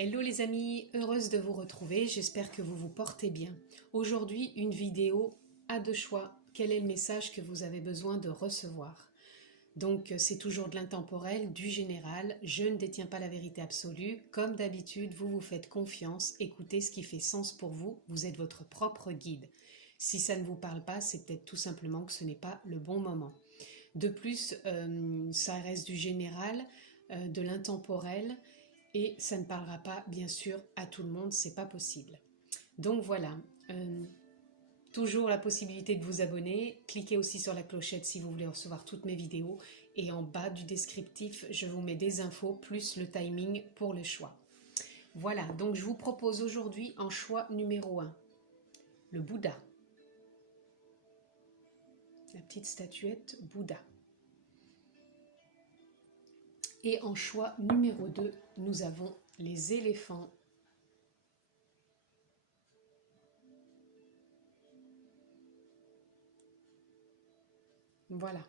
Hello les amis, heureuse de vous retrouver, j'espère que vous vous portez bien. Aujourd'hui, une vidéo à deux choix. Quel est le message que vous avez besoin de recevoir? Donc c'est toujours de l'intemporel, du général, je ne détiens pas la vérité absolue. Comme d'habitude, vous vous faites confiance, écoutez ce qui fait sens pour vous, vous êtes votre propre guide. Si ça ne vous parle pas, c'est peut-être tout simplement que ce n'est pas le bon moment. De plus, ça reste du général, de l'intemporel, et ça ne parlera pas bien sûr à tout le monde, c'est pas possible. Donc voilà, toujours la possibilité de vous abonner, cliquez aussi sur la clochette si vous voulez recevoir toutes mes vidéos, et en bas du descriptif je vous mets des infos plus le timing pour le choix. Voilà, donc je vous propose aujourd'hui en choix numéro 1, le Bouddha, la petite statuette Bouddha. Et en choix numéro 2, nous avons les éléphants. Voilà.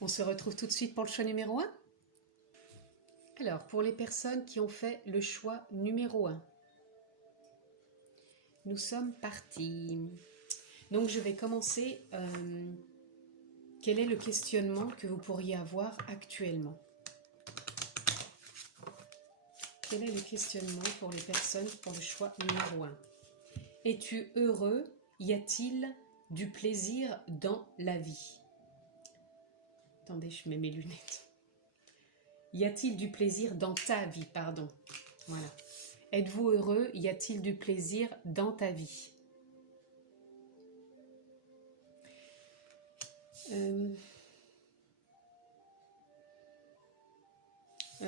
On se retrouve tout de suite pour le choix numéro 1. Alors, pour les personnes qui ont fait le choix numéro 1, nous sommes partis. Donc, je vais commencer. Quel est le questionnement que vous pourriez avoir actuellement? Quel est le questionnement pour les personnes pour le choix numéro 1? Es-tu heureux? Y a-t-il du plaisir dans la vie? Attendez, je mets mes lunettes. Y a-t-il du plaisir dans ta vie? Pardon. Voilà. Êtes-vous heureux? Y a-t-il du plaisir dans ta vie?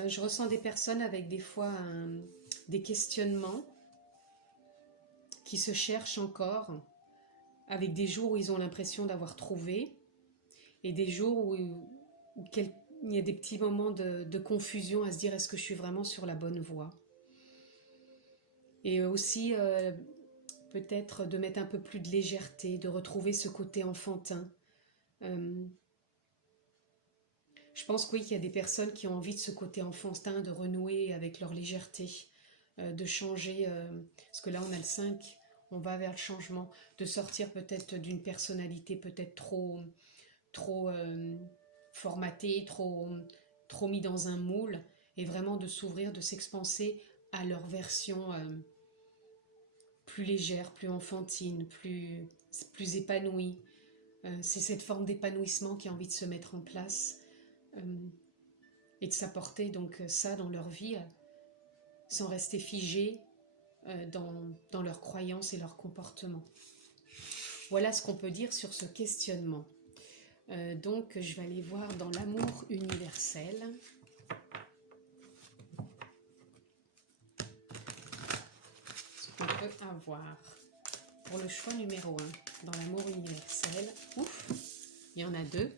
Je ressens des personnes avec des fois des questionnements qui se cherchent encore, avec des jours où ils ont l'impression d'avoir trouvé et des jours où il y a des petits moments de confusion à se dire est-ce que je suis vraiment sur la bonne voie? Et aussi peut-être de mettre un peu plus de légèreté, de retrouver ce côté enfantin. Je pense oui, qu'il y a des personnes qui ont envie de ce côté enfantin, de renouer avec leur légèreté, de changer, parce que là on a le 5, on va vers le changement, de sortir peut-être d'une personnalité peut-être trop formatée, trop mis dans un moule, et vraiment de s'ouvrir, de s'expanser à leur version plus légère, plus enfantine, plus épanouie. C'est cette forme d'épanouissement qui a envie de se mettre en place et de s'apporter donc ça dans leur vie sans rester figé dans leurs croyances et leurs comportements. Voilà ce qu'on peut dire sur ce questionnement. Donc je vais aller voir dans l'amour universel. Ce qu'on peut avoir pour le choix numéro 1 dans l'amour universel. Ouf, il y en a deux.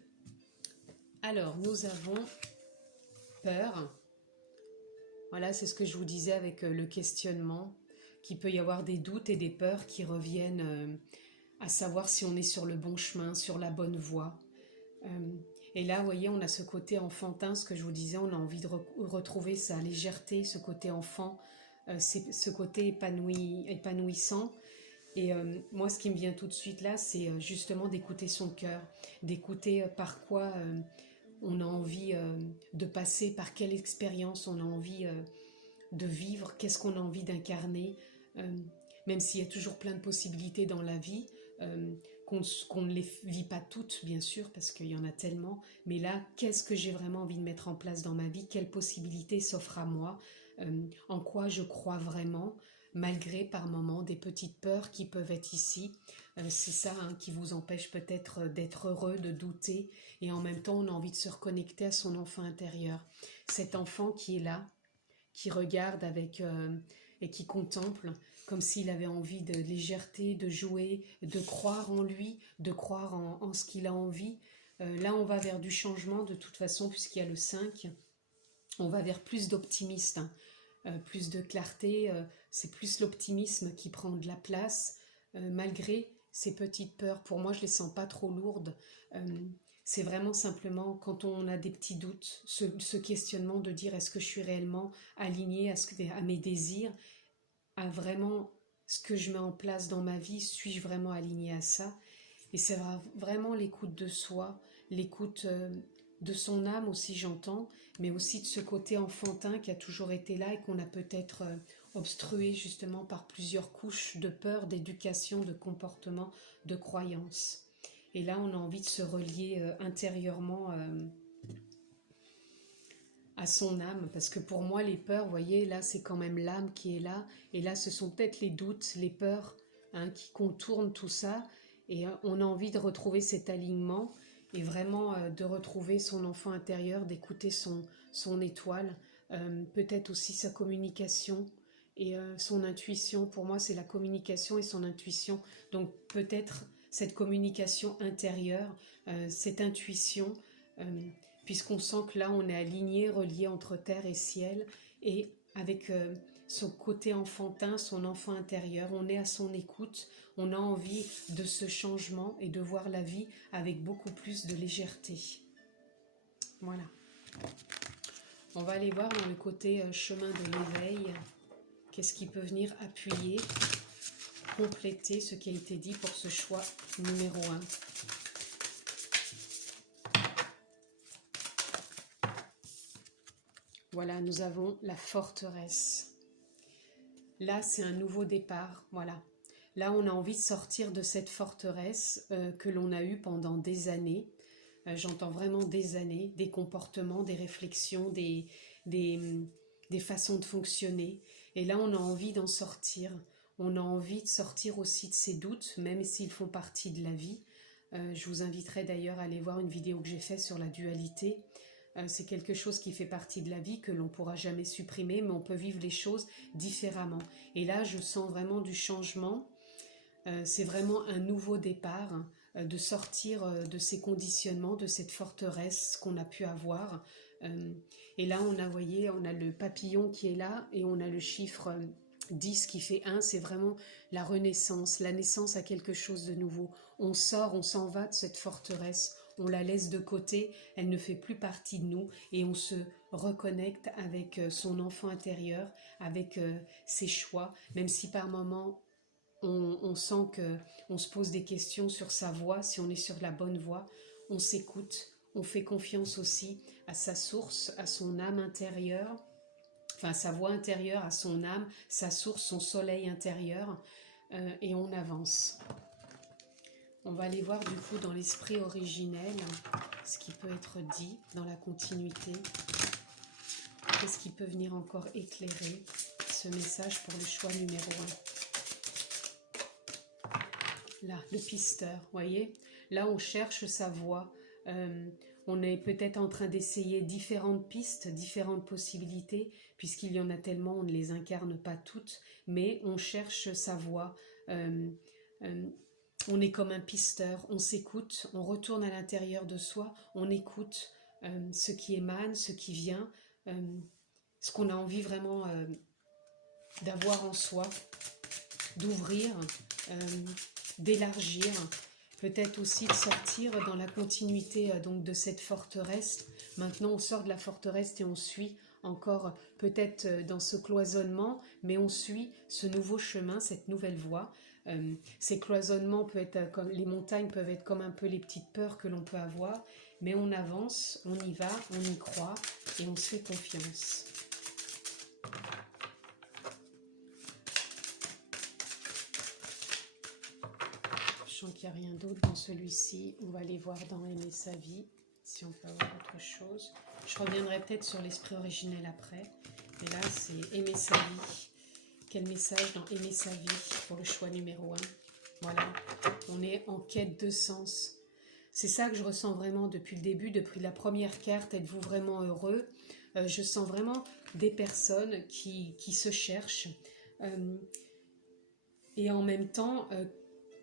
Alors nous avons peur. Voilà, c'est ce que je vous disais avec le questionnement, qu'il peut y avoir des doutes et des peurs qui reviennent à savoir si on est sur le bon chemin, sur la bonne voie. Et là, vous voyez, on a ce côté enfantin, ce que je vous disais, on a envie de retrouver sa légèreté, ce côté enfant, ce côté épanouissant. Et moi, ce qui me vient tout de suite là, c'est justement d'écouter son cœur, d'écouter par quoi on a envie de passer, par quelle expérience on a envie de vivre, qu'est-ce qu'on a envie d'incarner, même s'il y a toujours plein de possibilités dans la vie, qu'on ne les vit pas toutes bien sûr, parce qu'il y en a tellement, mais là, qu'est-ce que j'ai vraiment envie de mettre en place dans ma vie, quelles possibilités s'offrent à moi, en quoi je crois vraiment, malgré par moments des petites peurs qui peuvent être ici. C'est ça qui vous empêche peut-être d'être heureux, de douter, et en même temps on a envie de se reconnecter à son enfant intérieur, cet enfant qui est là, qui regarde avec et qui contemple comme s'il avait envie de légèreté, de jouer, de croire en lui, de croire en ce qu'il a envie. Là on va vers du changement de toute façon, puisqu'il y a le 5, on va vers plus d'optimisme, plus de clarté, c'est plus l'optimisme qui prend de la place, malgré ces petites peurs. Pour moi, je les sens pas trop lourdes. c'est vraiment simplement quand on a des petits doutes, ce questionnement de dire est-ce que je suis réellement alignée à mes désirs, à vraiment ce que je mets en place dans ma vie, suis-je vraiment alignée à ça? Et c'est vraiment l'écoute de soi, l'écoute de son âme aussi j'entends, mais aussi de ce côté enfantin qui a toujours été là et qu'on a peut-être obstrué justement par plusieurs couches de peur, d'éducation, de comportement, de croyances. Et là, on a envie de se relier intérieurement à son âme, parce que pour moi, les peurs, vous voyez, là, c'est quand même l'âme qui est là, et là, ce sont peut-être les doutes, les peurs qui contournent tout ça, et on a envie de retrouver cet alignement, et vraiment de retrouver son enfant intérieur, d'écouter son étoile, peut-être aussi sa communication, et son intuition. Pour moi, c'est la communication et son intuition, donc peut-être cette communication intérieure, cette intuition, puisqu'on sent que là on est aligné, relié entre terre et ciel, et avec son côté enfantin, son enfant intérieur, on est à son écoute, on a envie de ce changement et de voir la vie avec beaucoup plus de légèreté. Voilà. On va aller voir dans le côté chemin de l'éveil, qu'est-ce qui peut venir appuyer, compléter ce qui a été dit pour ce choix numéro 1. Voilà, nous avons la forteresse. Là, c'est un nouveau départ, voilà. Là, on a envie de sortir de cette forteresse que l'on a eue pendant des années. J'entends vraiment des années, des comportements, des réflexions, des façons de fonctionner. Et là, on a envie d'en sortir. On a envie de sortir aussi de ces doutes, même s'ils font partie de la vie. Je vous inviterai d'ailleurs à aller voir une vidéo que j'ai faite sur la dualité. C'est quelque chose qui fait partie de la vie, que l'on ne pourra jamais supprimer, mais on peut vivre les choses différemment. Et là, je sens vraiment du changement. C'est vraiment un nouveau départ, de sortir de ces conditionnements, de cette forteresse qu'on a pu avoir. Et là, vous voyez, on a le papillon qui est là, et on a le chiffre 10 qui fait 1, c'est vraiment la renaissance, la naissance à quelque chose de nouveau. On sort, on s'en va de cette forteresse, on la laisse de côté, elle ne fait plus partie de nous, et on se reconnecte avec son enfant intérieur, avec ses choix, même si par moments on sent qu'on se pose des questions sur sa voie, si on est sur la bonne voie, on s'écoute, on fait confiance aussi à sa source, à son âme intérieure, enfin sa voix intérieure, à son âme, sa source, son soleil intérieur, et on avance. On va aller voir du coup dans l'esprit originel ce qui peut être dit dans la continuité. Qu'est-ce qui peut venir encore éclairer ce message pour le choix numéro 1. Là, le pisteur, voyez, là on cherche sa voie. On est peut-être en train d'essayer différentes pistes, différentes possibilités, puisqu'il y en a tellement, on ne les incarne pas toutes, mais on cherche sa voie. On est comme un pisteur, on s'écoute, on retourne à l'intérieur de soi, on écoute ce qui émane, ce qui vient, ce qu'on a envie vraiment d'avoir en soi, d'ouvrir, d'élargir, peut-être aussi de sortir dans la continuité donc de cette forteresse. Maintenant, on sort de la forteresse et on suit encore peut-être dans ce cloisonnement, mais on suit ce nouveau chemin, cette nouvelle voie. Ces cloisonnements peuvent être comme les montagnes, peuvent être comme un peu les petites peurs que l'on peut avoir, mais on avance, on y va, on y croit et on se fait confiance. Je sens qu'il n'y a rien d'autre dans celui-ci. On va aller voir dans Aimer sa vie, si on peut avoir autre chose. Je reviendrai peut-être sur l'esprit originel après. Et là, c'est Aimer sa vie. Quel message dans Aimer sa vie pour le choix numéro 1. Voilà, on est en quête de sens. C'est ça que je ressens vraiment depuis le début, depuis la première carte. Êtes-vous vraiment heureux? Je sens vraiment des personnes qui se cherchent. Et en même temps,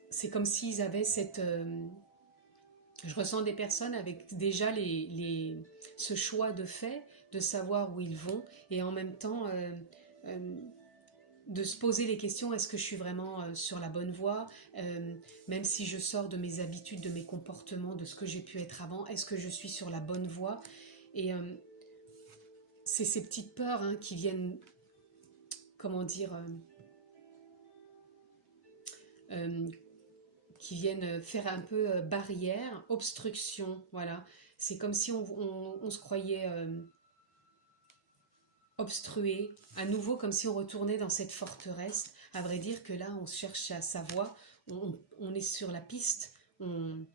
c'est comme s'ils avaient cette... je ressens des personnes avec déjà ce choix de fait, de savoir où ils vont, et en même temps... de se poser les questions, est-ce que je suis vraiment sur la bonne voie, même si je sors de mes habitudes, de mes comportements, de ce que j'ai pu être avant, est-ce que je suis sur la bonne voie? Et c'est ces petites peurs hein, qui viennent, comment dire, qui viennent faire un peu barrière, obstruction, voilà. C'est comme si on se croyait obstrué, à nouveau comme si on retournait dans cette forteresse. À vrai dire que là, on cherche à sa voie, on est sur la piste, on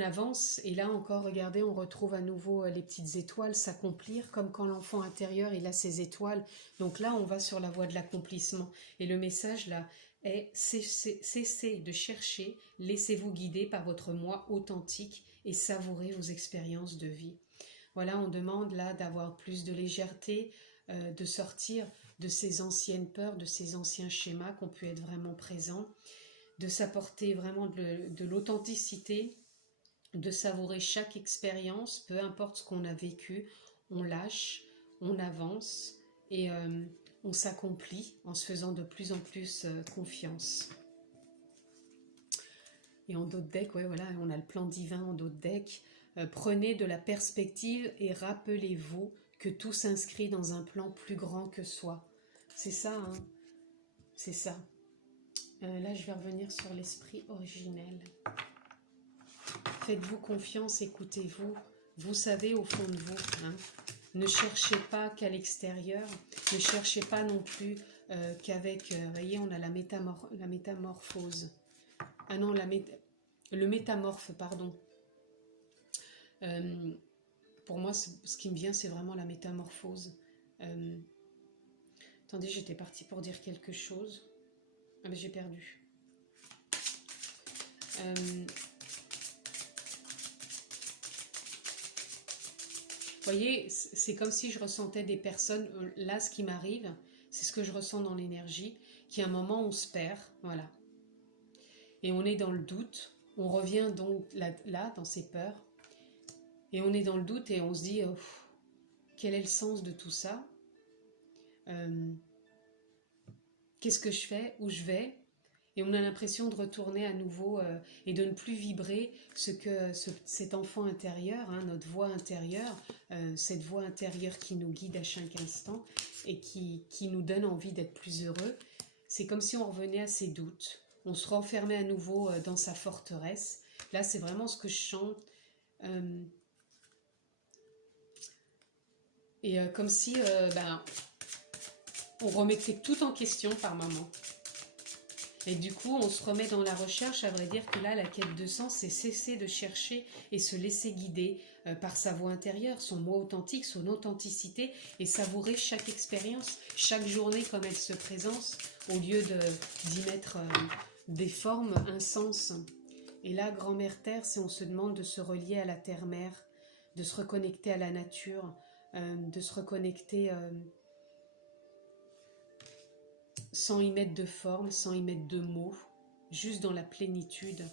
avance, et là encore, regardez, on retrouve à nouveau les petites étoiles s'accomplir, comme quand l'enfant intérieur, il a ses étoiles. Donc là, on va sur la voie de l'accomplissement. Et le message là est, cessez de chercher, laissez-vous guider par votre moi authentique et savourez vos expériences de vie. Voilà, on demande là d'avoir plus de légèreté, de sortir de ces anciennes peurs, de ces anciens schémas qui ont pu être vraiment présents, de s'apporter vraiment de l'authenticité, de savourer chaque expérience, peu importe ce qu'on a vécu, on lâche, on avance et on s'accomplit en se faisant de plus en plus confiance. Et en d'autres decks, ouais, voilà, on a le plan divin en d'autres decks. Prenez de la perspective et rappelez-vous que tout s'inscrit dans un plan plus grand que soi. C'est ça, hein, c'est ça. Là, je vais revenir sur l'esprit originel. Faites-vous confiance, écoutez-vous. Vous savez au fond de vous. Hein. Ne cherchez pas qu'à l'extérieur. Ne cherchez pas non plus qu'avec... vous voyez, on a la métamorphose. Ah non, le métamorphe, pardon. Pour moi, ce qui me vient, c'est vraiment la métamorphose. Attendez, j'étais partie pour dire quelque chose. Ah mais j'ai perdu. Vous voyez, c'est comme si je ressentais des personnes, là ce qui m'arrive, c'est ce que je ressens dans l'énergie, qu'à un moment on se perd, voilà. Et on est dans le doute, on revient donc là dans ces peurs, et on est dans le doute et on se dit, quel est le sens de tout ça? Qu'est-ce que je fais? Où je vais? Et on a l'impression de retourner à nouveau et de ne plus vibrer ce que cet enfant intérieur, hein, notre voix intérieure, cette voix intérieure qui nous guide à chaque instant et qui nous donne envie d'être plus heureux. C'est comme si on revenait à ses doutes, on se renfermait à nouveau dans sa forteresse. Là, c'est vraiment ce que je chante. Comme si on remettait tout en question par moment. Et du coup, on se remet dans la recherche, à vrai dire que là, la quête de sens, c'est cesser de chercher et se laisser guider par sa voix intérieure, son moi authentique, son authenticité, et savourer chaque expérience, chaque journée comme elle se présente, au lieu d'y mettre des formes, un sens. Et là, grand-mère Terre, c'est on se demande de se relier à la Terre-Mère, de se reconnecter à la nature, de se reconnecter... sans y mettre de forme, sans y mettre de mots, juste dans la plénitude.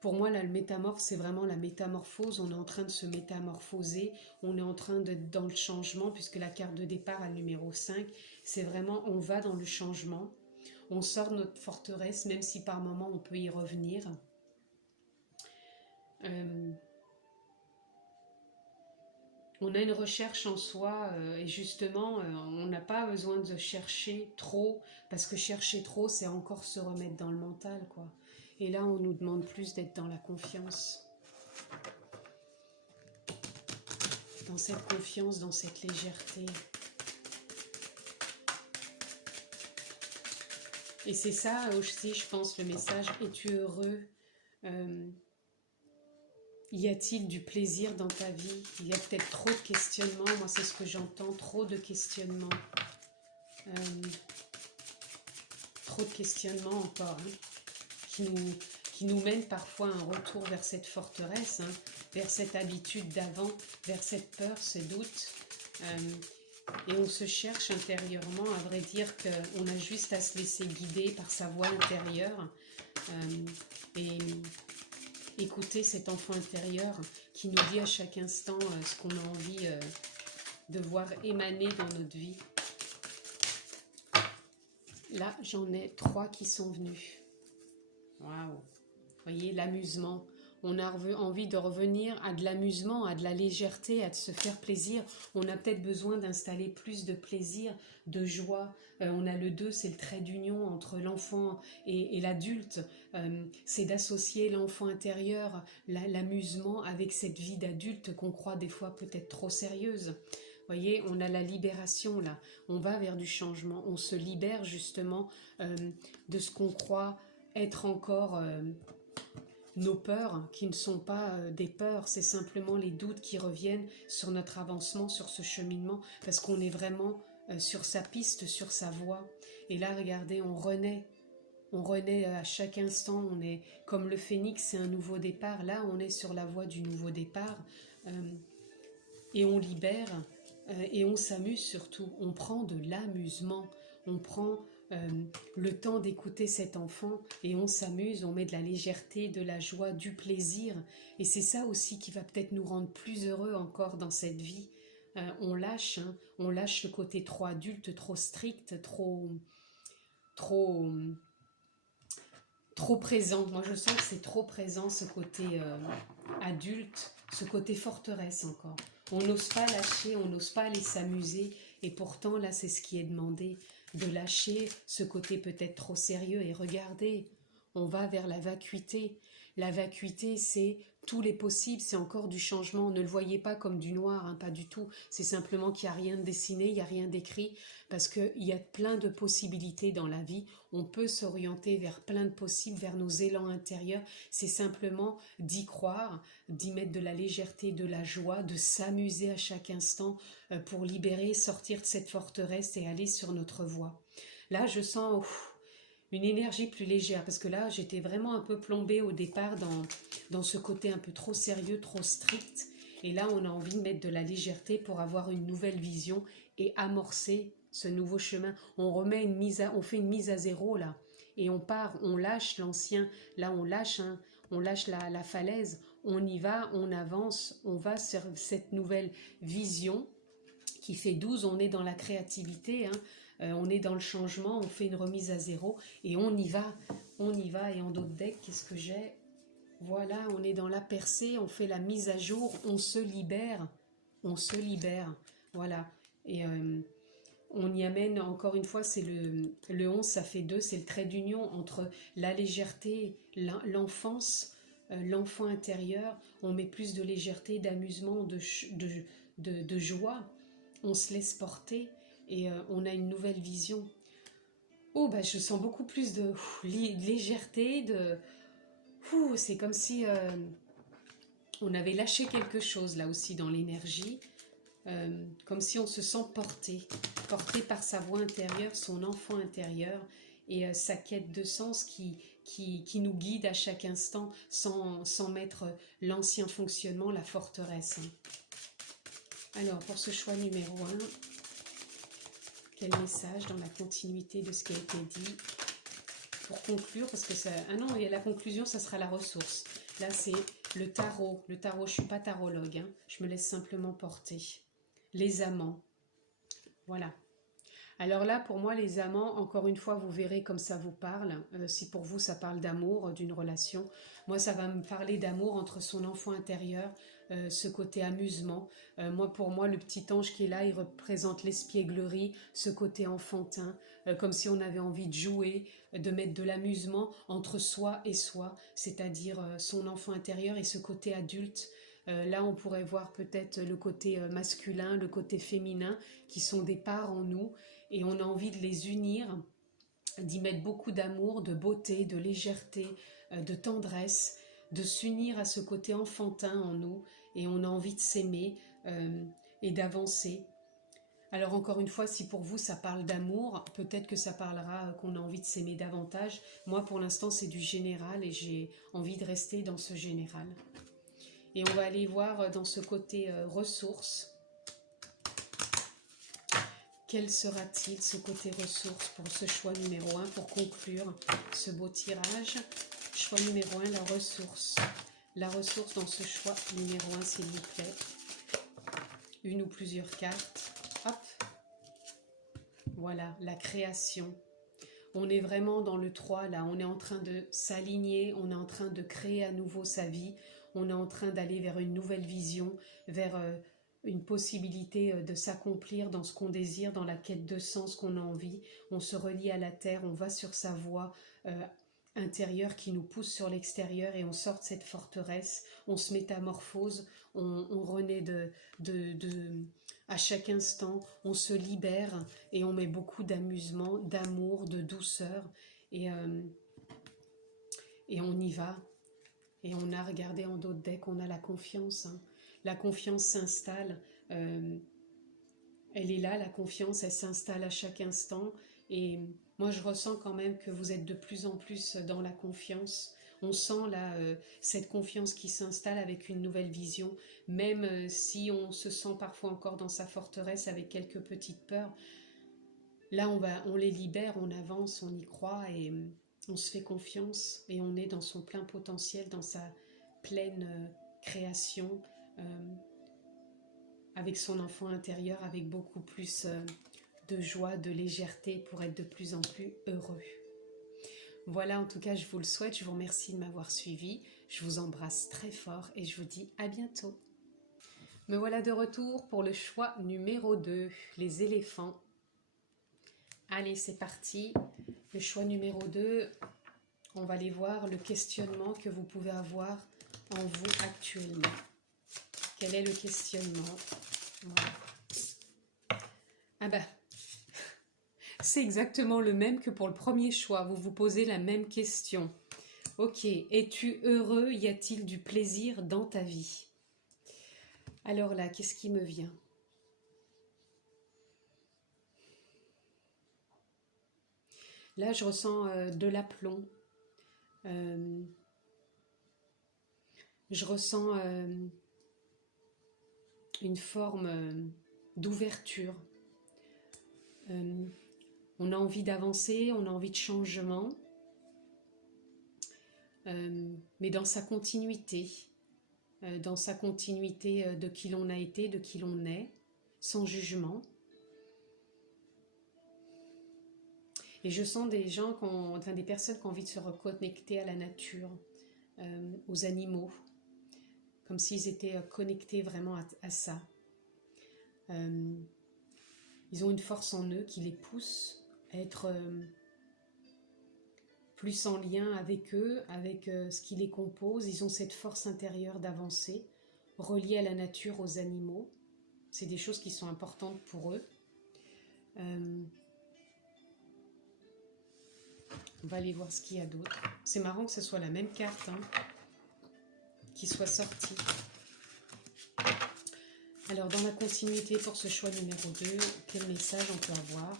Pour moi, là, le métamorphe, c'est vraiment la métamorphose. On est en train de se métamorphoser, on est en train d'être dans le changement, puisque la carte de départ, à numéro 5, c'est vraiment, on va dans le changement. On sort de notre forteresse, même si par moments, on peut y revenir. On a une recherche en soi et justement, on n'a pas besoin de chercher trop, parce que chercher trop, c'est encore se remettre dans le mental, quoi. Et là, on nous demande plus d'être dans la confiance. Dans cette confiance, dans cette légèreté. Et c'est ça aussi, je pense, le message, es-tu heureux ? Y a-t-il du plaisir dans ta vie? Il y a peut-être trop de questionnements, moi c'est ce que j'entends, trop de questionnements. Trop de questionnements encore, hein, qui nous mènent parfois à un retour vers cette forteresse, hein, vers cette habitude d'avant, vers cette peur, ce doute. Et on se cherche intérieurement, à vrai dire qu'on a juste à se laisser guider par sa voix intérieure. Et écouter cet enfant intérieur qui nous dit à chaque instant ce qu'on a envie de voir émaner dans notre vie. Là, j'en ai 3 qui sont venus. Waouh! Vous voyez, l'amusement. On a envie de revenir à de l'amusement, à de la légèreté, à de se faire plaisir. On a peut-être besoin d'installer plus de plaisir, de joie. On a le 2, c'est le trait d'union entre l'enfant et l'adulte. C'est d'associer l'enfant intérieur, l'amusement avec cette vie d'adulte qu'on croit des fois peut-être trop sérieuse. Vous voyez, on a la libération là. On va vers du changement. On se libère justement de ce qu'on croit être encore... nos peurs, qui ne sont pas des peurs, c'est simplement les doutes qui reviennent sur notre avancement, sur ce cheminement, parce qu'on est vraiment sur sa piste, sur sa voie. Et là, regardez, on renaît à chaque instant, on est comme le phénix, c'est un nouveau départ. Là, on est sur la voie du nouveau départ, et on libère, et on s'amuse surtout. On prend de l'amusement, on prend... le temps d'écouter cet enfant et on s'amuse, on met de la légèreté, de la joie, du plaisir et c'est ça aussi qui va peut-être nous rendre plus heureux encore dans cette vie. On lâche le côté trop adulte, trop strict, trop présent. Moi je sens que c'est trop présent ce côté adulte, ce côté forteresse encore. On n'ose pas lâcher, on n'ose pas aller s'amuser et pourtant là c'est ce qui est demandé, de lâcher ce côté peut-être trop sérieux et regardez, on va vers la vacuité. La vacuité, c'est tous les possibles, c'est encore du changement. Ne le voyez pas comme du noir, hein, pas du tout. C'est simplement qu'il n'y a rien de dessiné, il n'y a rien d'écrit, parce qu'il y a plein de possibilités dans la vie. On peut s'orienter vers plein de possibles, vers nos élans intérieurs. C'est simplement d'y croire, d'y mettre de la légèreté, de la joie, de s'amuser à chaque instant pour libérer, sortir de cette forteresse et aller sur notre voie. Là, je sens... une énergie plus légère, parce que là, j'étais vraiment un peu plombée au départ dans ce côté un peu trop sérieux, trop strict. Et là, on a envie de mettre de la légèreté pour avoir une nouvelle vision et amorcer ce nouveau chemin. On fait une mise à zéro, là. Et on part, on lâche l'ancien. Là, on lâche la falaise. On y va, on avance, on va sur cette nouvelle vision qui fait 12, on est dans la créativité, hein. On est dans le changement, on fait une remise à zéro et on y va. Et en d'autres decks, qu'est-ce que j'ai? Voilà, on est dans la percée, on fait la mise à jour, on se libère, voilà. Et on y amène, encore une fois, c'est le 11, ça fait 2, c'est le trait d'union entre la légèreté, l'enfance, l'enfant intérieur. On met plus de légèreté, d'amusement, de joie. On se laisse porter et on a une nouvelle vision. Oh, bah, je sens beaucoup plus de légèreté, c'est comme si on avait lâché quelque chose là aussi dans l'énergie, comme si on se sent porté par sa voix intérieure, son enfant intérieur et sa quête de sens qui nous guide à chaque instant sans mettre l'ancien fonctionnement, la forteresse. Alors, pour ce choix numéro 1, quel message dans la continuité de ce qui a été dit pour conclure, parce que ça... Ah non, et la conclusion, ça sera la ressource. Là, c'est le tarot. Le tarot, je ne suis pas tarologue, hein, je me laisse simplement porter. Les amants. Voilà. Alors là, pour moi, les amants, encore une fois, vous verrez comme ça vous parle. Si pour vous, ça parle d'amour, d'une relation. Moi, ça va me parler d'amour entre son enfant intérieur, ce côté amusement. Pour moi, le petit ange qui est là, il représente l'espièglerie, ce côté enfantin, comme si on avait envie de jouer, de mettre de l'amusement entre soi et soi, c'est-à-dire son enfant intérieur et ce côté adulte. Là, on pourrait voir peut-être le côté masculin, le côté féminin, qui sont des parts en nous, et on a envie de les unir, d'y mettre beaucoup d'amour, de beauté, de légèreté, de tendresse, de s'unir à ce côté enfantin en nous, et on a envie de s'aimer et d'avancer. Alors encore une fois, si pour vous ça parle d'amour, peut-être que ça parlera qu'on a envie de s'aimer davantage. Moi pour l'instant c'est du général et j'ai envie de rester dans ce général. Et on va aller voir dans ce côté ressources. Quel sera-t-il ce côté ressources pour ce choix numéro 1 pour conclure ce beau tirage? Choix numéro 1, la ressource. La ressource dans ce choix numéro 1, s'il vous plaît. Une ou plusieurs cartes. Hop. Voilà, la création. On est vraiment dans le 3, là. On est en train de s'aligner, on est en train de créer à nouveau sa vie. On est en train d'aller vers une nouvelle vision, vers une possibilité de s'accomplir dans ce qu'on désire, dans la quête de sens qu'on a envie. On se relie à la terre, on va sur sa voie intérieure qui nous pousse sur l'extérieur et on sort de cette forteresse, on se métamorphose, on renaît à chaque instant, on se libère et on met beaucoup d'amusement, d'amour, de douceur et on y va. Et on a regardé en d'autres decks, on a la confiance. Hein. La confiance s'installe. Elle est là, la confiance, elle s'installe à chaque instant. Et moi, je ressens quand même que vous êtes de plus en plus dans la confiance. On sent là cette confiance qui s'installe avec une nouvelle vision. Même si on se sent parfois encore dans sa forteresse avec quelques petites peurs. Là, on les libère, on avance, on y croit et on se fait confiance et on est dans son plein potentiel, dans sa pleine création, avec son enfant intérieur, avec beaucoup plus de joie, de légèreté pour être de plus en plus heureux. Voilà, en tout cas, je vous le souhaite. Je vous remercie de m'avoir suivi. Je vous embrasse très fort et je vous dis à bientôt. Me voilà de retour pour le choix numéro 2, les éléphants. Allez, c'est parti. Le choix numéro 2, on va aller voir le questionnement que vous pouvez avoir en vous actuellement. Quel est le questionnement? Voilà. Ah ben, c'est exactement le même que pour le premier choix. Vous vous posez la même question. Ok, es-tu heureux? Y a-t-il du plaisir dans ta vie? Alors là, qu'est-ce qui me vient? Là, je ressens de l'aplomb. Je ressens une forme d'ouverture. On a envie d'avancer, on a envie de changement, mais dans sa continuité de qui l'on a été, de qui l'on est, sans jugement. Et je sens des gens, des personnes qui ont envie de se reconnecter à la nature, aux animaux, comme s'ils étaient connectés vraiment à ça. Ils ont une force en eux qui les pousse à être plus en lien avec eux, avec ce qui les compose. Ils ont cette force intérieure d'avancer, reliée à la nature, aux animaux. C'est des choses qui sont importantes pour eux. On va aller voir ce qu'il y a d'autre. C'est marrant que ce soit la même carte qui soit sortie. Alors, dans la continuité pour ce choix numéro 2, quel message on peut avoir?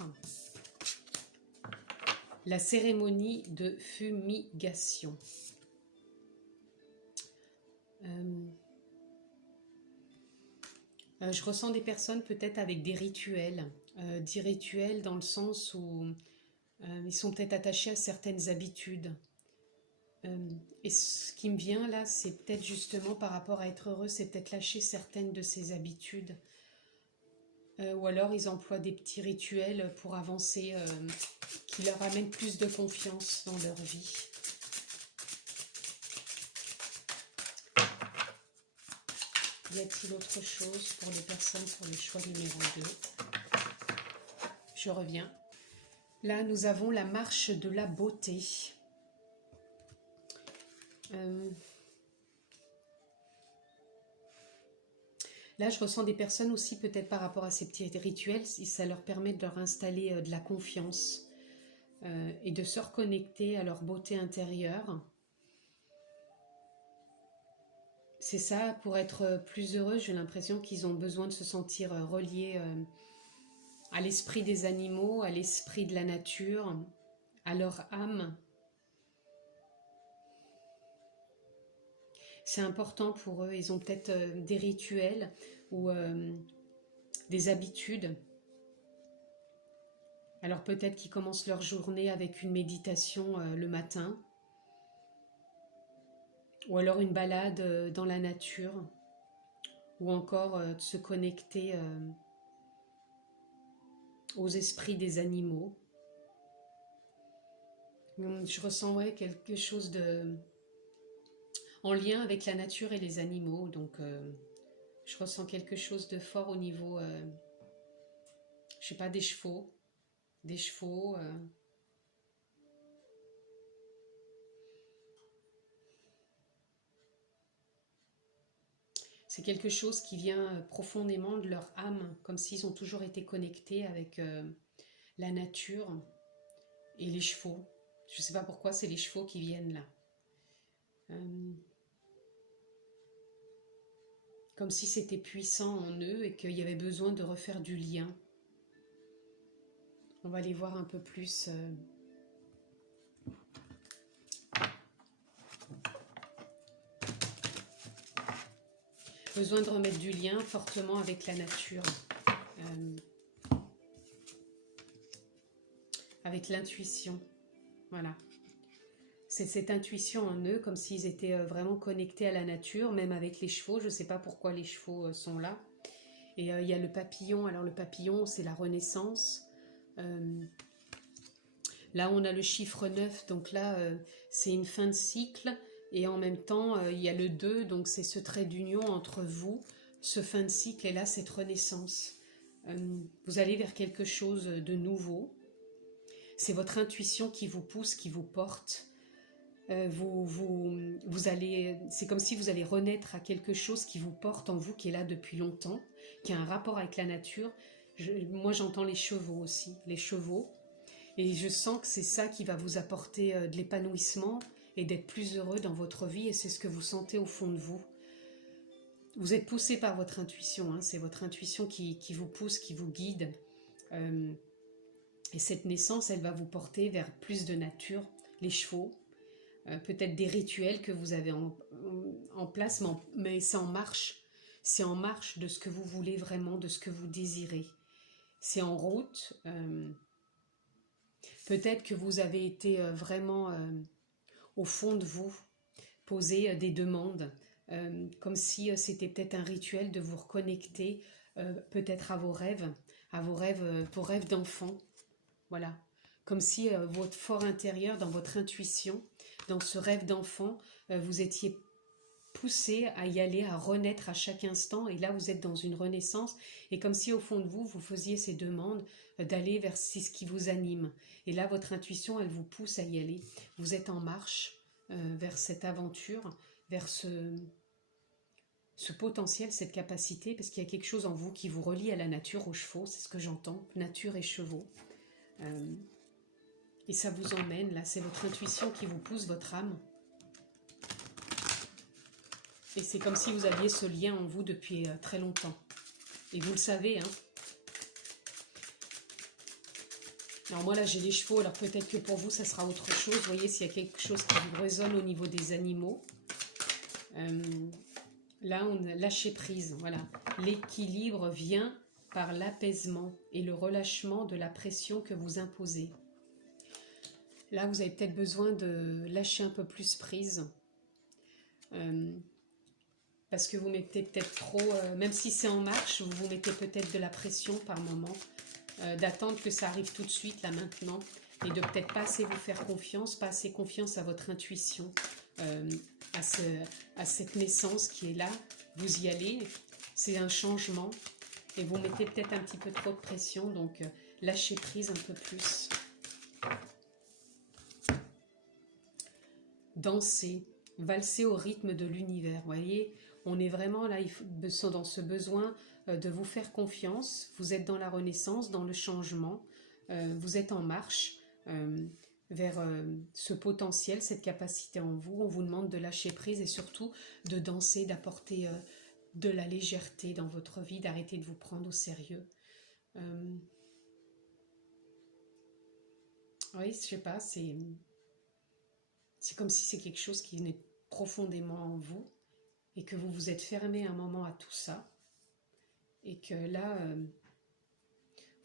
La cérémonie de fumigation. Je ressens des personnes peut-être avec des rituels dans le sens où ils sont peut-être attachés à certaines habitudes. Et ce qui me vient là, c'est peut-être justement par rapport à être heureux, c'est peut-être lâcher certaines de ces habitudes. Ou alors ils emploient des petits rituels pour avancer, qui leur amènent plus de confiance dans leur vie. Y a-t-il autre chose pour les personnes pour le choix numéro 2? Je reviens. Là, nous avons la marche de la beauté. Là, je ressens des personnes aussi, peut-être par rapport à ces petits rituels, si ça leur permet de leur installer de la confiance et de se reconnecter à leur beauté intérieure. C'est ça, pour être plus heureux, j'ai l'impression qu'ils ont besoin de se sentir reliés à l'esprit des animaux, à l'esprit de la nature, à leur âme. C'est important pour eux, ils ont peut-être des rituels ou des habitudes. Alors peut-être qu'ils commencent leur journée avec une méditation le matin, ou alors une balade dans la nature, ou encore de se connecter aux esprits des animaux. Je ressens ouais, quelque chose de en lien avec la nature et les animaux. Donc, je ressens quelque chose de fort au niveau, je sais pas, des chevaux. Des chevaux. C'est quelque chose qui vient profondément de leur âme, comme s'ils ont toujours été connectés avec la nature et les chevaux. Je ne sais pas pourquoi c'est les chevaux qui viennent là. Comme si c'était puissant en eux et qu'il y avait besoin de refaire du lien. On va les voir un peu plus. Besoin de remettre du lien fortement avec la nature. Avec l'intuition. Voilà. C'est cette intuition en eux, comme s'ils étaient vraiment connectés à la nature, même avec les chevaux. Je ne sais pas pourquoi les chevaux sont là. Et il y a le papillon. Alors le papillon, c'est la renaissance. Là, on a le chiffre 9. Donc là, c'est une fin de cycle. Et en même temps, il y a le 2. Donc c'est ce trait d'union entre vous, ce fin de cycle et là, cette renaissance. Vous allez vers quelque chose de nouveau. C'est votre intuition qui vous pousse, qui vous porte. Vous allez, c'est comme si vous allez renaître à quelque chose qui vous porte en vous, qui est là depuis longtemps, qui a un rapport avec la nature. Moi, j'entends les chevaux aussi, les chevaux. Et je sens que c'est ça qui va vous apporter de l'épanouissement et d'être plus heureux dans votre vie. Et c'est ce que vous sentez au fond de vous. Vous êtes poussé par votre intuition. Hein, c'est votre intuition qui vous pousse, qui vous guide. Et cette naissance, elle va vous porter vers plus de nature. Les chevaux. Peut-être des rituels que vous avez en place, mais c'est en marche. C'est en marche de ce que vous voulez vraiment, de ce que vous désirez. C'est en route. Peut-être que vous avez été vraiment au fond de vous, poser des demandes, comme si c'était peut-être un rituel de vous reconnecter peut-être à vos rêves, vos rêves d'enfant. Voilà. Comme si votre fort intérieur, dans votre intuition, dans ce rêve d'enfant, vous étiez poussé à y aller, à renaître à chaque instant. Et là, vous êtes dans une renaissance. Et comme si au fond de vous, vous faisiez ces demandes d'aller vers ce qui vous anime. Et là, votre intuition, elle vous pousse à y aller. Vous êtes en marche vers cette aventure, vers ce potentiel, cette capacité, parce qu'il y a quelque chose en vous qui vous relie à la nature, aux chevaux. C'est ce que j'entends, nature et chevaux. Et ça vous emmène, là, c'est votre intuition qui vous pousse, votre âme. Et c'est comme si vous aviez ce lien en vous depuis très longtemps. Et vous le savez, hein. Alors moi, là, j'ai les chevaux, alors peut-être que pour vous, ça sera autre chose. Vous voyez, s'il y a quelque chose qui vous résonne au niveau des animaux. Là, on a lâché prise, voilà. L'équilibre vient par l'apaisement et le relâchement de la pression que vous imposez. Là, vous avez peut-être besoin de lâcher un peu plus prise. Parce que vous mettez peut-être trop, même si c'est en marche, vous vous mettez peut-être de la pression par moment, d'attendre que ça arrive tout de suite, là maintenant, et de peut-être pas assez vous faire confiance, pas assez confiance à votre intuition, à cette naissance qui est là, vous y allez, c'est un changement, et vous mettez peut-être un petit peu trop de pression, donc lâchez prise un peu plus. Dansez, valsez au rythme de l'univers, vous voyez, on est vraiment là, dans ce besoin de vous faire confiance, vous êtes dans la renaissance, dans le changement, vous êtes en marche vers ce potentiel, cette capacité en vous, on vous demande de lâcher prise et surtout de danser, d'apporter de la légèreté dans votre vie, d'arrêter de vous prendre au sérieux. Oui, je sais pas, c'est comme si c'est quelque chose qui venait profondément en vous et que vous vous êtes fermé un moment à tout ça et que là,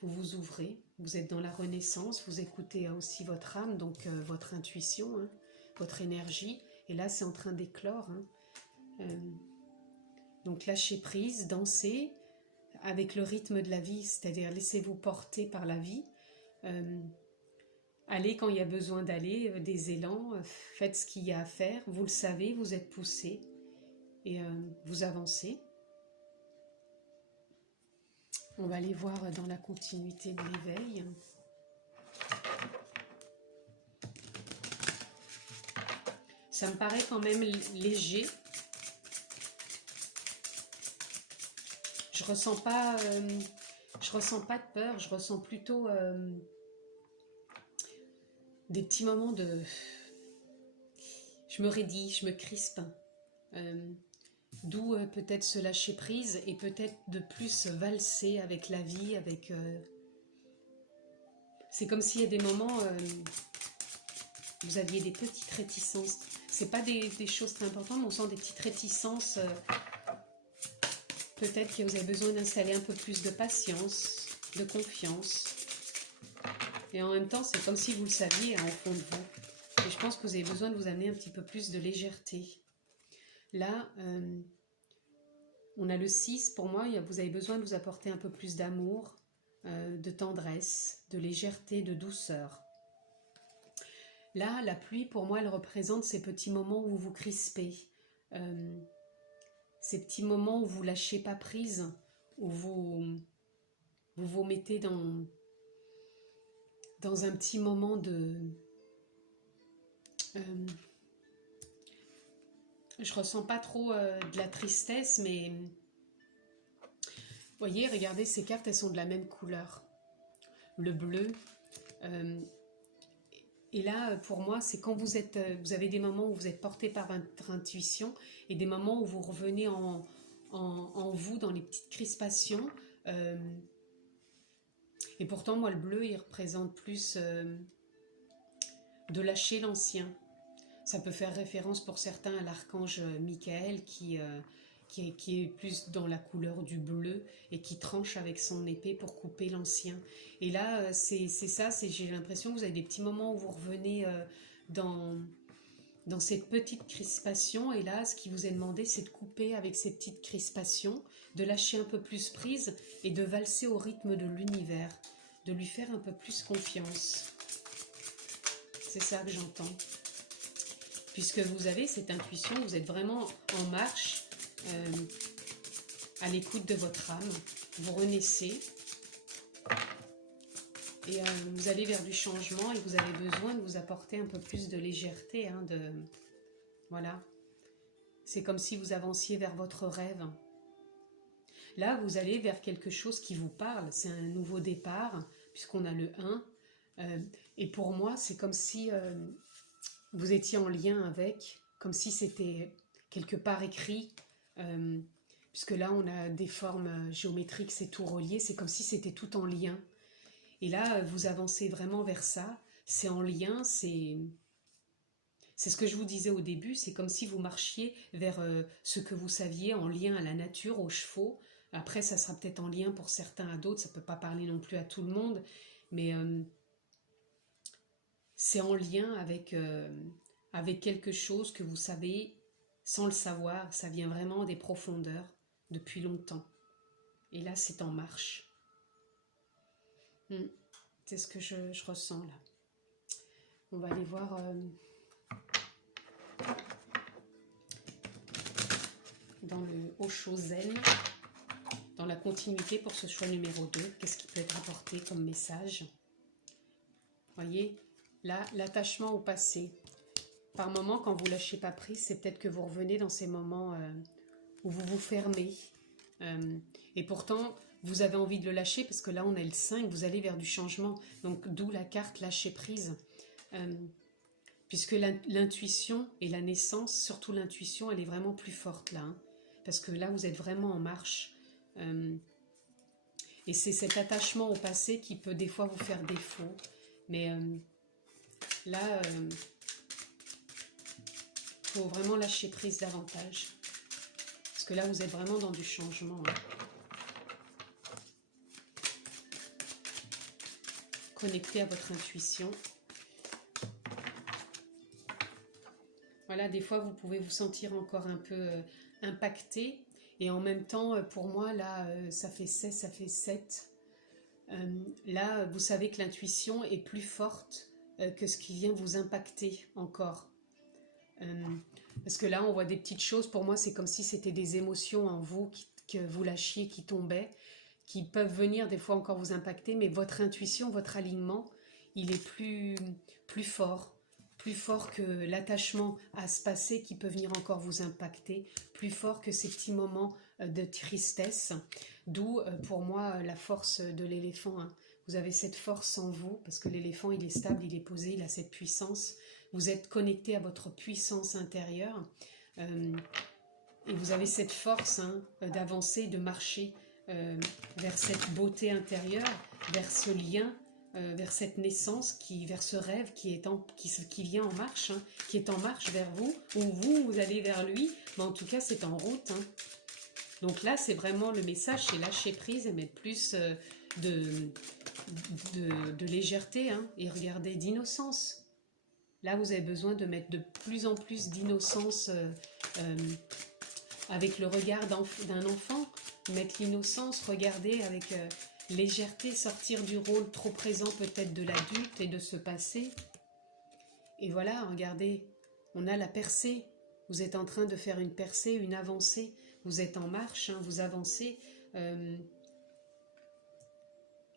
vous vous ouvrez, vous êtes dans la renaissance, vous écoutez aussi votre âme, donc votre intuition, hein, votre énergie, et là c'est en train d'éclore. Hein. Donc lâchez prise, dansez avec le rythme de la vie, c'est-à-dire laissez-vous porter par la vie. allez quand il y a besoin d'aller, des élans, faites ce qu'il y a à faire, vous le savez, vous êtes poussé et vous avancez. On va aller voir dans la continuité de l'éveil. Ça me paraît quand même léger. Je ressens pas de peur, je ressens plutôt des petits moments de... Je me raidis, je me crispe. D'où peut-être se lâcher prise et peut-être de plus valser avec la vie, avec... C'est comme s'il y a des moments, vous aviez des petites réticences. C'est pas des choses très importantes, mais on sent des petites réticences. Peut-être que vous avez besoin d'installer un peu plus de patience, de confiance. Et en même temps, c'est comme si vous le saviez hein, au fond de vous. Et je pense que vous avez besoin de vous amener un petit peu plus de légèreté. Là, on a le 6, pour moi, vous avez besoin de vous apporter un peu plus d'amour, de tendresse, de légèreté, de douceur. Là, la pluie, pour moi, elle représente ces petits moments où vous vous crispez, ces petits moments où vous lâchez pas prise, où vous mettez dans un petit moment de... je ressens pas trop de la tristesse, mais... Vous voyez, regardez, ces cartes, elles sont de la même couleur. Le bleu. Et là, pour moi, c'est quand vous avez des moments où vous êtes porté par votre intuition et des moments où vous revenez en vous, dans les petites crispations. Et pourtant, moi, le bleu, il représente plus de lâcher l'ancien. Ça peut faire référence pour certains à l'archange Michael qui est plus dans la couleur du bleu et qui tranche avec son épée pour couper l'ancien. Et là, c'est ça, j'ai l'impression que vous avez des petits moments où vous revenez dans cette petite crispation. Et là, ce qui vous est demandé, c'est de couper avec ces petites crispations, de lâcher un peu plus prise et de valser au rythme de l'univers, de lui faire un peu plus confiance. C'est ça que j'entends. Puisque vous avez cette intuition, vous êtes vraiment en marche, à l'écoute de votre âme, vous renaissez et vous allez vers du changement et vous avez besoin de vous apporter un peu plus de légèreté. Hein, voilà. C'est comme si vous avanciez vers votre rêve. Là, vous allez vers quelque chose qui vous parle, c'est un nouveau départ, puisqu'on a le 1. Et pour moi, c'est comme si vous étiez en lien avec, comme si c'était quelque part écrit, puisque là on a des formes géométriques, c'est tout relié, c'est comme si c'était tout en lien. Et là, vous avancez vraiment vers ça, c'est en lien, c'est ce que je vous disais au début, c'est comme si vous marchiez vers ce que vous saviez, en lien à la nature, aux chevaux. Après, ça sera peut-être en lien pour certains à d'autres, ça ne peut pas parler non plus à tout le monde, mais c'est en lien avec quelque chose que vous savez sans le savoir, ça vient vraiment des profondeurs depuis longtemps. Et là, c'est en marche. C'est ce que je ressens là. On va aller voir dans le Osho Zen, dans la continuité pour ce choix numéro 2. Qu'est-ce qui peut être apporté comme message? Voyez, là, l'attachement au passé. Par moments, quand vous ne lâchez pas prise, c'est peut-être que vous revenez dans ces moments où vous vous fermez. Et pourtant, vous avez envie de le lâcher parce que là, on a le 5, vous allez vers du changement. Donc, d'où la carte lâcher prise. Puisque l'intuition et la naissance, surtout l'intuition, elle est vraiment plus forte là. Hein, parce que là, vous êtes vraiment en marche. Et c'est cet attachement au passé qui peut des fois vous faire défaut. Mais là... il faut vraiment lâcher prise davantage. Parce que là, vous êtes vraiment dans du changement. Hein. Connecté à votre intuition. Voilà, des fois, vous pouvez vous sentir encore un peu impacté. Et en même temps, pour moi, là, ça fait 16, ça fait 7. Là, vous savez que l'intuition est plus forte que ce qui vient vous impacter encore. Parce que là, on voit des petites choses. Pour moi, c'est comme si c'était des émotions en vous que vous lâchiez, qui tombaient, qui peuvent venir des fois encore vous impacter, mais votre intuition, votre alignement, il est plus fort que l'attachement à ce passé qui peut venir encore vous impacter, plus fort que ces petits moments de tristesse, d'où pour moi la force de l'éléphant. Hein. Vous avez cette force en vous, parce que l'éléphant il est stable, il est posé, il a cette puissance, vous êtes connecté à votre puissance intérieure, et vous avez cette force hein, d'avancer, de marcher vers cette beauté intérieure, vers ce lien, vers cette naissance, vers ce rêve qui vient en marche, hein, qui est en marche vers vous, ou vous allez vers lui, mais en tout cas c'est en route. Hein. Donc là c'est vraiment le message, c'est lâcher prise et mettre plus de légèreté, hein, et regardez, d'innocence. Là vous avez besoin de mettre de plus en plus d'innocence avec le regard d'un enfant, mettre l'innocence, regarder avec légèreté, sortir du rôle trop présent peut-être de l'adulte et de ce passé. Et voilà, regardez, on a la percée. Vous êtes en train de faire une percée, une avancée. Vous êtes en marche, hein, vous avancez.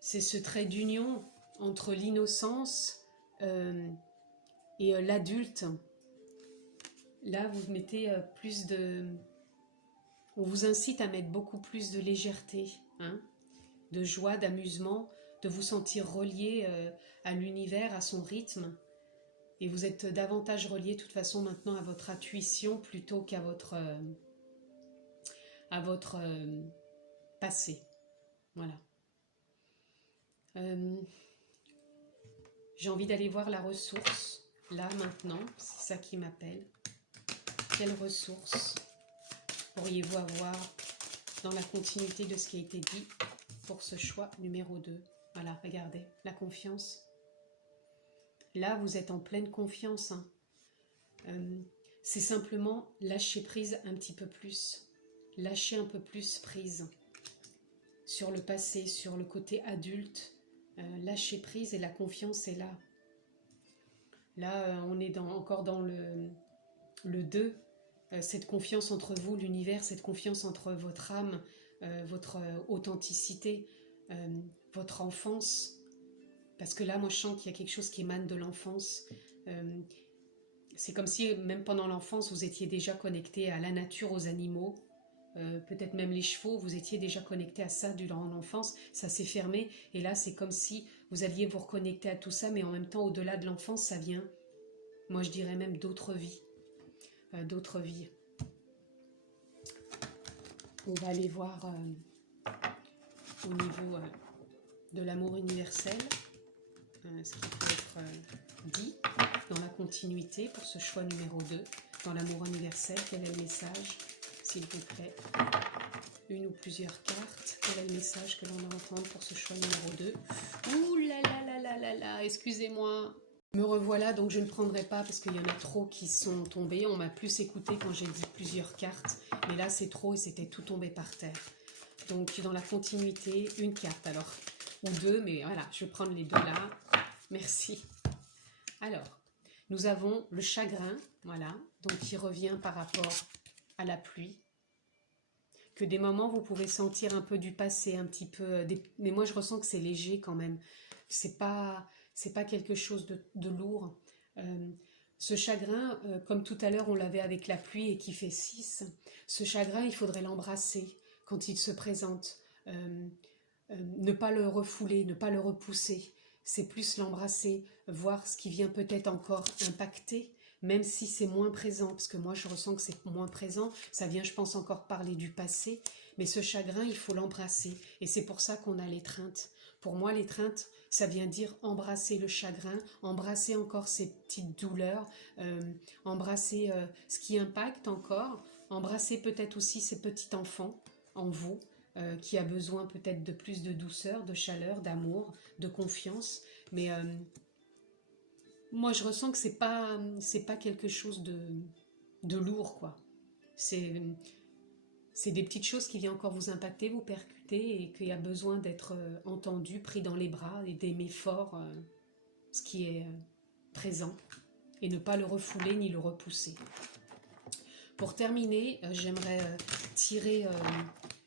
C'est ce trait d'union entre l'innocence et l'adulte. Là, vous mettez plus de... On vous incite à mettre beaucoup plus de légèreté, hein, de joie, d'amusement, de vous sentir relié à l'univers, à son rythme. Et vous êtes davantage relié de toute façon maintenant à votre intuition plutôt qu'à votre passé. Voilà. J'ai envie d'aller voir la ressource, là maintenant, c'est ça qui m'appelle. Quelle ressource pourriez-vous avoir dans la continuité de ce qui a été dit pour ce choix numéro 2? Voilà, regardez, la confiance. Là, vous êtes en pleine confiance. Hein. C'est simplement lâcher prise un petit peu plus. Lâcher un peu plus prise sur le passé, sur le côté adulte. Lâcher prise et la confiance est là. Là, on est encore dans le 2. Cette confiance entre vous, l'univers, cette confiance entre votre âme, votre authenticité, votre enfance. Parce que là, moi, je sens qu'il y a quelque chose qui émane de l'enfance. C'est comme si, même pendant l'enfance, vous étiez déjà connecté à la nature, aux animaux. Peut-être même les chevaux, vous étiez déjà connecté à ça durant l'enfance. Ça s'est fermé. Et là, c'est comme si vous alliez vous reconnecter à tout ça. Mais en même temps, au-delà de l'enfance, ça vient, moi, je dirais même d'autres vies. D'autres vies. On va aller voir au niveau de l'amour universel ce qui peut être dit dans la continuité pour ce choix numéro 2, dans l'amour universel. Quel est le message, s'il vous plaît? Une ou plusieurs cartes. Quel est le message que l'on va entendre pour ce choix numéro 2? Ouh là là là là là là, excusez-moi. Me revoilà, donc je ne prendrai pas parce qu'il y en a trop qui sont tombés. On m'a plus écouté quand j'ai dit plusieurs cartes, mais là c'est trop et c'était tout tombé par terre. Donc dans la continuité, une carte alors, ou deux, mais voilà, je vais prendre les deux là. Merci. Alors, nous avons le chagrin, voilà, donc qui revient par rapport à la pluie. Que des moments vous pouvez sentir un peu du passé, un petit peu, mais moi je ressens que c'est léger quand même. C'est pas quelque chose de lourd. Ce chagrin, comme tout à l'heure on l'avait avec la pluie et qui fait 6, ce chagrin il faudrait l'embrasser quand il se présente. Ne pas le refouler, ne pas le repousser. C'est plus l'embrasser, voir ce qui vient peut-être encore impacter, même si c'est moins présent, parce que moi je ressens que c'est moins présent, ça vient je pense encore parler du passé, mais ce chagrin il faut l'embrasser, et c'est pour ça qu'on a l'étreinte. Pour moi l'étreinte, ça vient dire embrasser le chagrin, embrasser encore ces petites douleurs, embrasser ce qui impacte encore, embrasser peut-être aussi ces petits enfants en vous, qui a besoin peut-être de plus de douceur, de chaleur, d'amour, de confiance, mais moi je ressens que c'est pas quelque chose de lourd, quoi. C'est des petites choses qui viennent encore vous impacter, vous percuter, et qu'il y a besoin d'être entendu, pris dans les bras et d'aimer fort ce qui est présent et ne pas le refouler ni le repousser. Pour terminer, j'aimerais tirer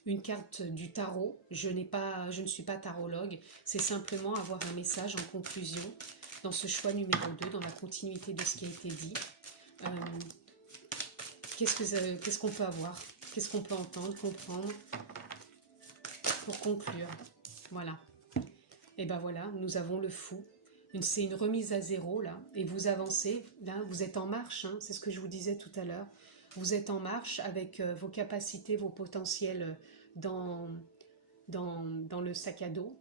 une carte du tarot. Je ne suis pas tarologue, c'est simplement avoir un message en conclusion dans ce choix numéro 2, dans la continuité de ce qui a été dit. Qu'est-ce qu'on peut avoir? Qu'est-ce qu'on peut entendre, comprendre pour conclure? Voilà. Et ben voilà, nous avons le fou. C'est une remise à zéro là, et vous avancez, là vous êtes en marche, hein, c'est ce que je vous disais tout à l'heure. Vous êtes en marche avec vos capacités, vos potentiels dans le sac à dos.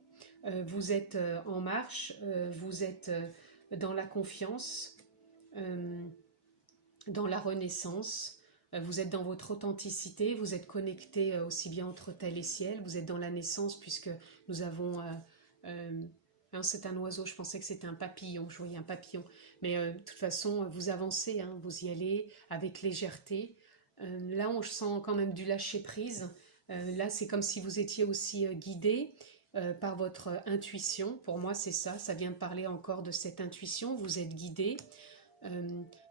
Vous êtes en marche, vous êtes dans la confiance, dans la renaissance. Vous êtes dans votre authenticité, vous êtes connecté aussi bien entre terre et ciel. Vous êtes dans la naissance puisque nous avons... c'est un oiseau, je pensais que c'était un papillon, je voyais un papillon. Mais de toute façon, vous avancez, hein, vous y allez avec légèreté. Là, on sent quand même du lâcher-prise. Là, c'est comme si vous étiez aussi guidé par votre intuition. Pour moi, c'est ça, ça vient de parler encore de cette intuition. Vous êtes guidé,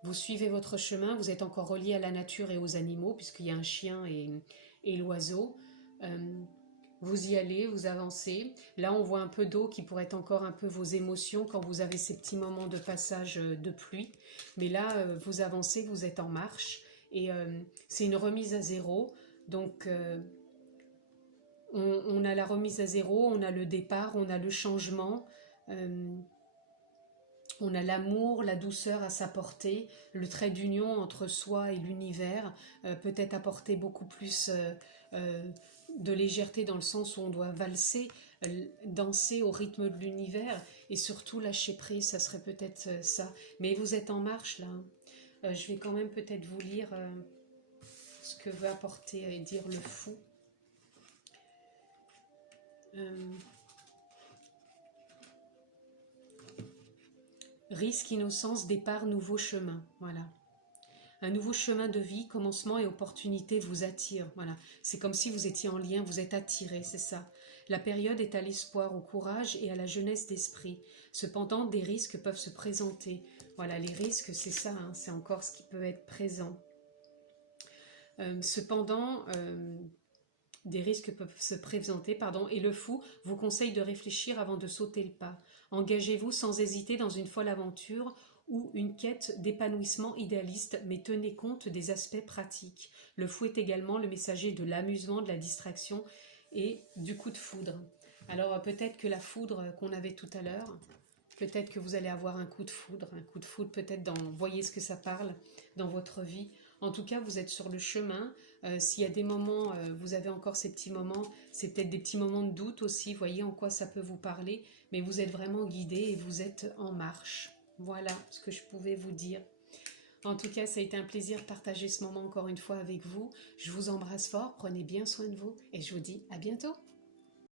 vous suivez votre chemin, vous êtes encore relié à la nature et aux animaux, puisqu'il y a un chien et l'oiseau. Vous y allez, vous avancez. Là, on voit un peu d'eau qui pourrait être encore un peu vos émotions quand vous avez ces petits moments de passage de pluie. Mais là, vous avancez, vous êtes en marche. Et c'est une remise à zéro. Donc, on a la remise à zéro, on a le départ, on a le changement. On a l'amour, la douceur à sa portée, le trait d'union entre soi et l'univers, peut-être apporter beaucoup plus de légèreté dans le sens où on doit valser, danser au rythme de l'univers et surtout lâcher prise, ça serait peut-être ça. Mais vous êtes en marche là. Je vais quand même peut-être vous lire ce que veut apporter et dire le fou. Risque, innocence, départ, nouveau chemin. Voilà. Un nouveau chemin de vie, commencement et opportunité vous attire. Voilà. C'est comme si vous étiez en lien, vous êtes attiré, c'est ça. La période est à l'espoir, au courage et à la jeunesse d'esprit. Cependant, des risques peuvent se présenter. Voilà, les risques, c'est ça, hein, c'est encore ce qui peut être présent. Cependant, des risques peuvent se présenter, et le fou vous conseille de réfléchir avant de sauter le pas. Engagez-vous sans hésiter dans une folle aventure ou une quête d'épanouissement idéaliste, mais tenez compte des aspects pratiques. Le fou est également le messager de l'amusement, de la distraction et du coup de foudre. Alors peut-être que la foudre qu'on avait tout à l'heure, peut-être que vous allez avoir un coup de foudre peut-être dans, voyez ce que ça parle dans votre vie. En tout cas, vous êtes sur le chemin. S'il y a des moments, vous avez encore ces petits moments, c'est peut-être des petits moments de doute aussi, voyez en quoi ça peut vous parler, mais vous êtes vraiment guidé et vous êtes en marche. Voilà ce que je pouvais vous dire. En tout cas, ça a été un plaisir de partager ce moment encore une fois avec vous. Je vous embrasse fort, prenez bien soin de vous et je vous dis à bientôt.